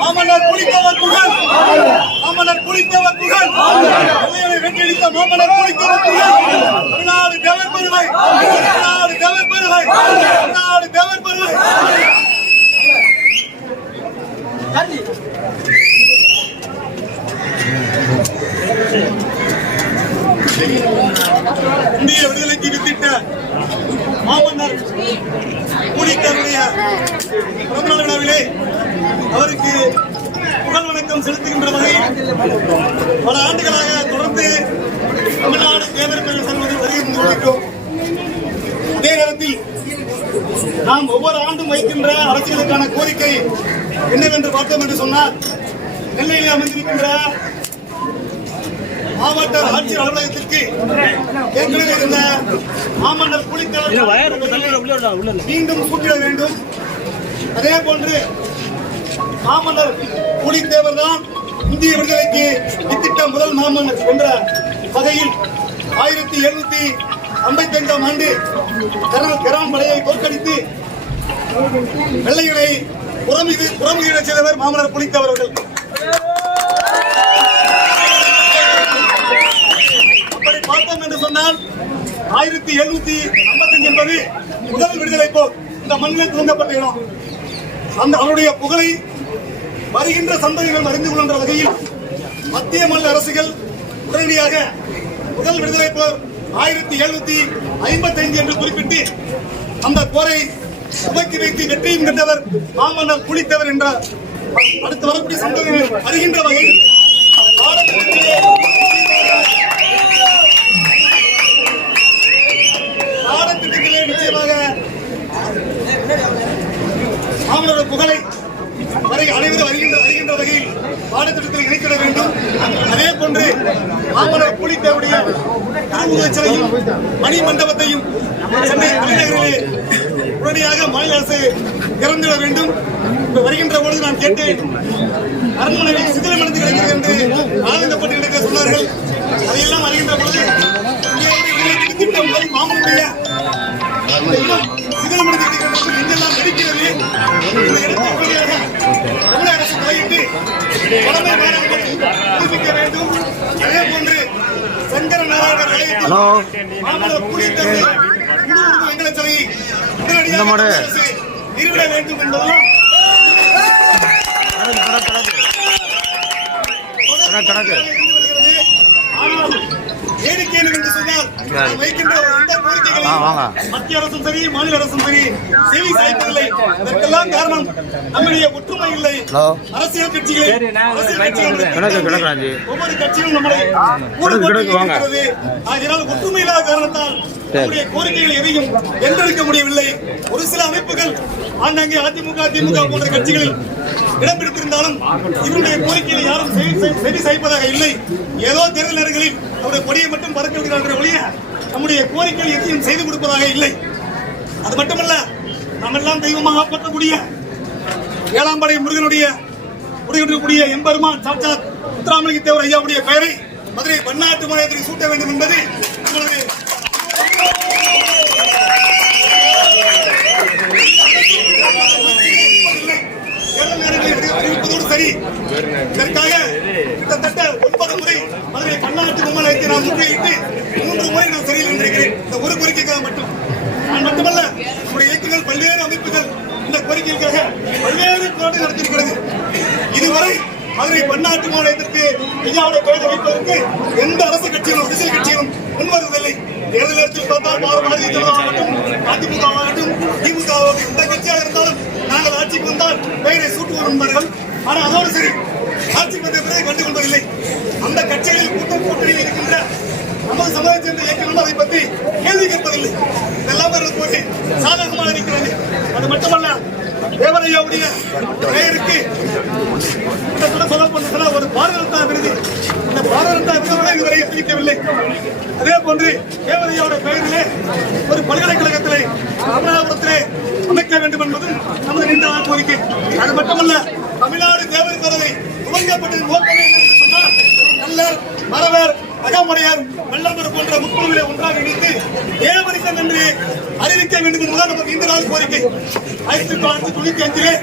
மாமன்னர் புலித்தேவர் புகழ் மாமன்னர் புலித்தேவர் புகழ் வெள்ளையனை வென்றெடுத்த மாமன்னர் புலித்தேவர் புகழ் தமிழ்நாடு தேவர் பெருமை தமிழ்நாடு தேவர் பெருமை தமிழ்நாடு தேவர் பெருமை இந்திய வித்திட்ட மாமன்னர் புலித்தேவருடைய பிறந்தநாள் விழாவிலே அவருக்கு புகழ் வணக்கம் செலுத்துகின்ற வகையில் பல ஆண்டுகளாக தொடர்ந்து தமிழ்நாடு தேவர் பெருமை வருகின்ற கொண்டிருக்கிறோம் அதே நேரத்தில் நாம் ஒவ்வொரு ஆண்டும் வைக்கின்ற அரசியலுக்கான கோரிக்கை என்னவென்று பார்த்தோம் என்று சொன்னால் நெல்லையில் அமைந்திருக்கின்ற மாவட்ட ஆட்சியர் அலுவலகத்திற்கு ஏற்கனவே இருந்த மாமன்னர் புலித்தேவர் மீண்டும் கூட்டிட வேண்டும். அதே போன்று மாமன்னர் புலித்தேவர் தான் இந்திய விடுதலைக்கு வித்திட்ட முதல் மாமன்னர் என்ற வகையில் ஆயிரத்தி எழுநூத்தி ஐம்பத்தி ஐந்தாம் ஆண்டு கரான் படையை தோற்கடித்து வெள்ளையனை புறமிகு புறமுகிடச் செய்தவர் மாமன்னர் புலித்தேவர் அவர்கள். அப்படி என்று சொன்னால் ஆயிரத்தி எழுநூத்தி ஐம்பத்தஞ்சு என்பது முதல் விடுதலை போர். இந்த மண்ணில் துவங்கப்பட்ட இடம் அந்த அவருடைய புகழை வருகின்ற சந்ததிகள் அறிந்து கொள்கின்ற வகையில் மத்திய மாநில அரசுகள் உடனடியாக முதல் விடுதலை போர் ஆயிரத்தி எழுநூத்தி ஐம்பத்தி ஐந்து என்று குறிப்பிட்டு அந்த போரை துவக்கி வைத்து வெற்றியும் கண்டவர் மாமன்னர் குளித்தவர் என்ற அடுத்து வரக்கூடிய சந்ததிகள் அறிகின்ற வகையில் பாடத்திட்டத்திலே பாடத்திட்டத்திலே நிச்சயமாக அவங்களோட புகழை வரை அனைவரும் அறிகின்ற அறிகின்ற வகையில் பாடத்திட்டத்தில் இணைத்திட வேண்டும். அதே போன்று மாமனர் புலித்தேவுடைய திருவுருவச் சிலையும் மணி மண்டபத்தையும் சென்னை தலைநகரிலே உடனடியாக மாநில அரசு திறந்திட வேண்டும். வருகின்ற பொழுது நான் கேட்டேன் அரண்மனையில் சிதிலமடைந்து கிடைக்கிறது என்று ஆனந்தப்பட்டு கிடக்க சொன்னார்கள். அதையெல்லாம் அறிகின்ற பொழுது மாமனுடைய இந்த தமிழக அரசு தலையிட்டு புதுப்பிக்க வேண்டும். அதே போன்று சங்கர நாராயண நிலையத்தில் மாமல்ல புலித்தேவை குழு வெங்கல சிலையை உடனடியாக வேண்டும். ஆனால் வேடிக்கை என்னவென்று சொன்னால் நாம் வைக்கின்ற எந்த ஆ, வாங்க. கோரிக்கைகளையும் மத்திய அரசும் சரி மாநில அரசும் சரி செவி சாய்ப்பதில்லை இதற்கெல்லாம் காரணம் நம்முடைய ஒற்றுமை இல்லை. அரசியல் கட்சிகளை அரசியல் கட்சிகளுடைய கிடக்கு, கிடக்கு, ராஜி. ஒவ்வொரு கட்சியும் நம்மளை. ஆகையினால் ஒற்றுமை இல்லாத காரணத்தால் நம்முடைய கோரிக்கைகள் எதையும் வென்றெடுக்க முடியவில்லை ஒரு சில அமைப்புகள் ஆங்காங்கே அதிமுக திமுக போன்ற கட்சிகளில் இடம் பிடித்திருந்தாலும் இவருடைய கோரிக்கையை யாரும் சரி செய்வதாக இல்லை. ஏதோ தேர்தல் நேரங்களில் அவருடைய கொடியை மட்டும் பறக்கிறார்கள் ஒழிய நம்முடைய கோரிக்கைகள் எதையும் செய்து கொடுப்பதாக இல்லை. அது மட்டுமல்ல நாம் எல்லாம் தெய்வமாக ஆக்கப்பட்டக்கூடிய ஏழாம் படை முருகனுடைய முருகனுடைய எம்பெருமான் சாட்சாத் முத்துராமலிங்க தேவர் ஐயாவுடைய பெயரை மதுரை பன்னாட்டு மாநிலத்தில் சூட்ட வேண்டும் என்பது உங்களது தேர்தல் நேரங்களில் அறிவிப்பதோடு சரி. இதற்காக கிட்டத்தட்ட ஒன்பது முறை மதுரை பன்னாட்டு நிலையத்தை நான் முற்றுகையிட்டு மூன்று முறை நான் சிறையில் இருந்திருக்கிறேன் இந்த ஒரு கோரிக்கைக்காக மட்டும். நான் மட்டுமல்ல நம்முடைய இயக்கங்கள் பல்வேறு அமைப்புகள் இந்த கோரிக்கைக்காக பல்வேறு போராட்டம் நடத்திருக்கிறது இதுவரை மதுரை பன்னாட்டு மாநிலத்திற்கு ஐயாவுடைய பெயர் வைப்பதற்கு எந்த அரசு கட்சியிலும் அரசியல் கட்சியிலும் முன்வருவதில்லை. தேர்தல் நேரத்தில் பார்த்தால் பாரதிய ஜனதா ஆகட்டும் அதிமுக ஆகட்டும் திமுக ஆகட்டும் எந்த கட்சியாக இருந்தாலும் ஆட்சிக்கு வந்தால் பெயரை சூட்டுவோம் என்பார்கள். ஆனால் அதோடு சரி ஆட்சிக்கு வந்த பிறகு கண்டுகொள்வதில்லை அந்த கட்சிகளில் கூட்டம் கூட்டணியில் இருக்கின்ற நமது சமுதாயத்தை சேர்ந்த இயக்கங்களும் அதை பற்றி கேள்வி கேட்பதில்லை. இதெல்லாம் அவர்களுக்கு ஒரு சாதகமாக இருக்கிறது அது மட்டுமல்ல தேவரையாவுடைய பெயருக்கு கிட்டத்தட்ட சொல்ல போனதுல ஒரு பாரத ரத்னா விருது. இந்த பாரத ரத்னா அந்த இதுவரை பிரிக்கவில்லை அதே போன்று தேவரையாவுடைய பெயர் ஒரு பல்கலைக்கழகத்திலே ராமநாதபுரத்திலே அமைக்க வேண்டும் என்பதும் நமது நீண்ட நாள் கோரிக்கை அது மட்டுமல்ல தமிழ்நாடு தேவர் பேரவை துவங்கப்பட்டது நோக்கமே என்ன என்று சொன்னால் கல்லர் மரவர் அகமுடையார் வெள்ளம்பர் போன்ற முக்குழுவிலே ஒன்றாக இணைத்து தேவரிசம் என்று அறிவிக்க வேண்டும் என்பதுதான் நமக்கு இந்த நாள் கோரிக்கை. ஆயிரத்தி தொள்ளாயிரத்தி தொண்ணூத்தி அஞ்சிலே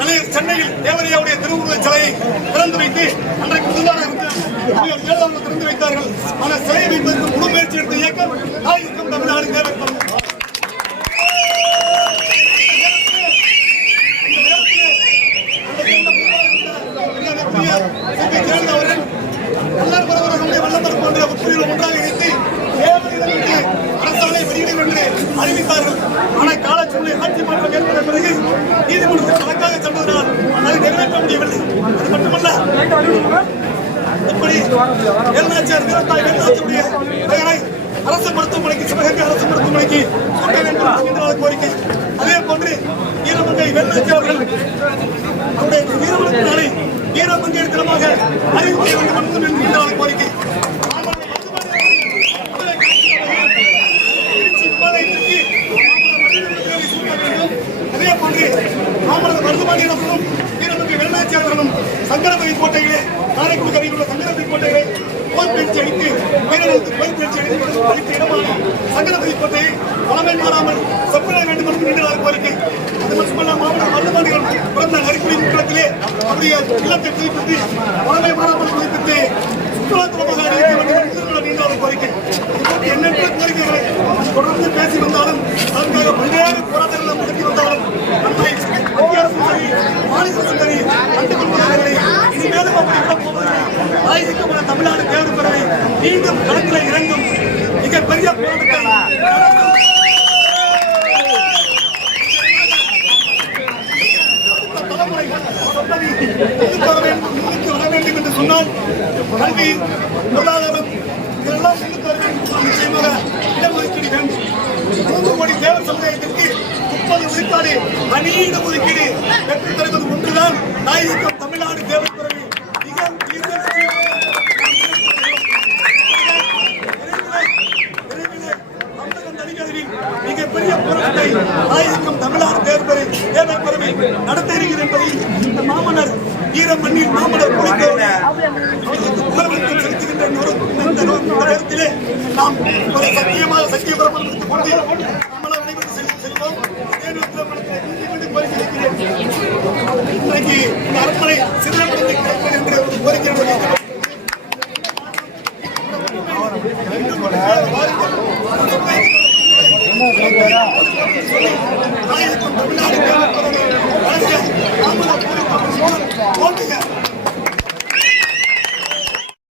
தலைவர் சென்னையில் தேவரையாவுடைய திருவுருவ சிலையை திறந்து வைத்து அன்றைக்கு முதல்வராக இருந்த திறந்து வைத்தார்கள். ஆனால் சிலையை வைப்பதற்கு முழு முயற்சி எடுத்த இயக்கம் தாயிருக்கும் தமிழ்நாடு தேவர் ஆனால் ஆட்சி மாற்றம் ஏற்பட்ட பிறகு நீதிமன்றத்தில் வழக்காக சென்றதனால் அதை நிறைவேற்ற முடியவில்லை. அது மட்டுமல்ல இப்படி வேலுநாச்சியார் வீரத்தாய் வேலுநாச்சியுடைய பெயரை அரசு மருத்துவமனைக்கு சிவகங்கை அரசு மருத்துவமனைக்கு கூட்ட வேண்டும் என்ற கோரிக்கை. அதே போன்று வீரமங்கை வேலுநாச்சி அவர்கள் அவருடைய வீரமணி வீரமங்கை தினமாக அறிவிக்க வேண்டும் என்று கோரிக்கை. அதே போன்று மாமல்லர் மருதுபாண்டியனும் வீரமங்கை சங்கரபதி கோட்டையிலே காரைக்குடி கரையில் உள்ள சங்கரபதி கோட்டையிலே போர் பயிற்சி அளித்து வீரர்களுக்கு போர் பயிற்சி அளித்து அளித்த இடமான சங்கரபதி கோட்டையை பழமை மாறாமல் செப்பனிட வேண்டும் என்று நீண்ட நாள் கோரிக்கை. அது மட்டுமல்ல மாமல்லர் பிறந்த நரிக்குடி முற்றத்திலே அவருடைய இல்லத்தை புதுப்பித்து பழமை மாறாமல் புதுப்பித்து சுற்றுலாத்துறையாக அறிவிக்க வேண்டும் என்று திருமண கோரிக்கை எண்ணற்ற கோரிக்கைகளை தொடர்ந்து பேசி வந்தாலும் அதற்காக பல்வேறு போராட்டங்களை நடத்தி வந்தாலும் நம்மை மத்திய அரசும் சரி மாநில அரசும் சரி கண்டுகொள்வதில்லை இனிமேலும் அப்படி விடப்போவதில்லை போவதில்லை தமிழ்நாடு தேர்வு பெறவை மீண்டும் களத்தில் இறங்கும் மிகப்பெரிய போராட்டத்தை நடத்தும். முன்னுக்கு வர வேண்டும் என்று சொன்னால் கல்வி பொருளாதாரம் இதெல்லாம் முன்னுக்கு வர நிச்சயமாக இடஒதுக்கீடு வேண்டும். மூன்று கோடி தேவர் சமுதாயத்திற்கு முப்பது விழுக்காடு அணி இடஒதுக்கீடு பெற்றுத் தருவது ஒன்றுதான். நாயகம் தமிழ்நாடு தேவர் பிறகு மிக மிகப்பெரிய போராட்டத்தை நாயகம் தமிழ்நாடு தேர்தலை தேர்தல் பிறவை நடத்த இருக்கிறது என்பதை இந்த மாமன்னர் ஈரம் மண்ணில் மாமன்னர் குறித்த அவர்களுக்கு புகழ்வெடுத்து செலுத்துகின்ற நொறு- இந்த நொறு- இந்த நேரத்திலே நாம் ஒரு சத்தியமாக சத்திய பிரபலம் எடுத்துக் கொண்டு நம்மளால் விடைபெற்று செல்~ செல்வோம் அதே நேரத்தில் உங்களுக்கு மீண்டும் மீண்டும் கோரிக்கை வைக்கிறேன் இன்றைக்கு இந்த அரண்மனை சிதறப்படத்தை கிடைப்பது என்ற ஒரு கோரிக்கை வைக்கிறேன் மீண்டும் ஒரு வாருங்கள் அந்த சமுதாயத்தில் நாயகம் தமிழ்நாடு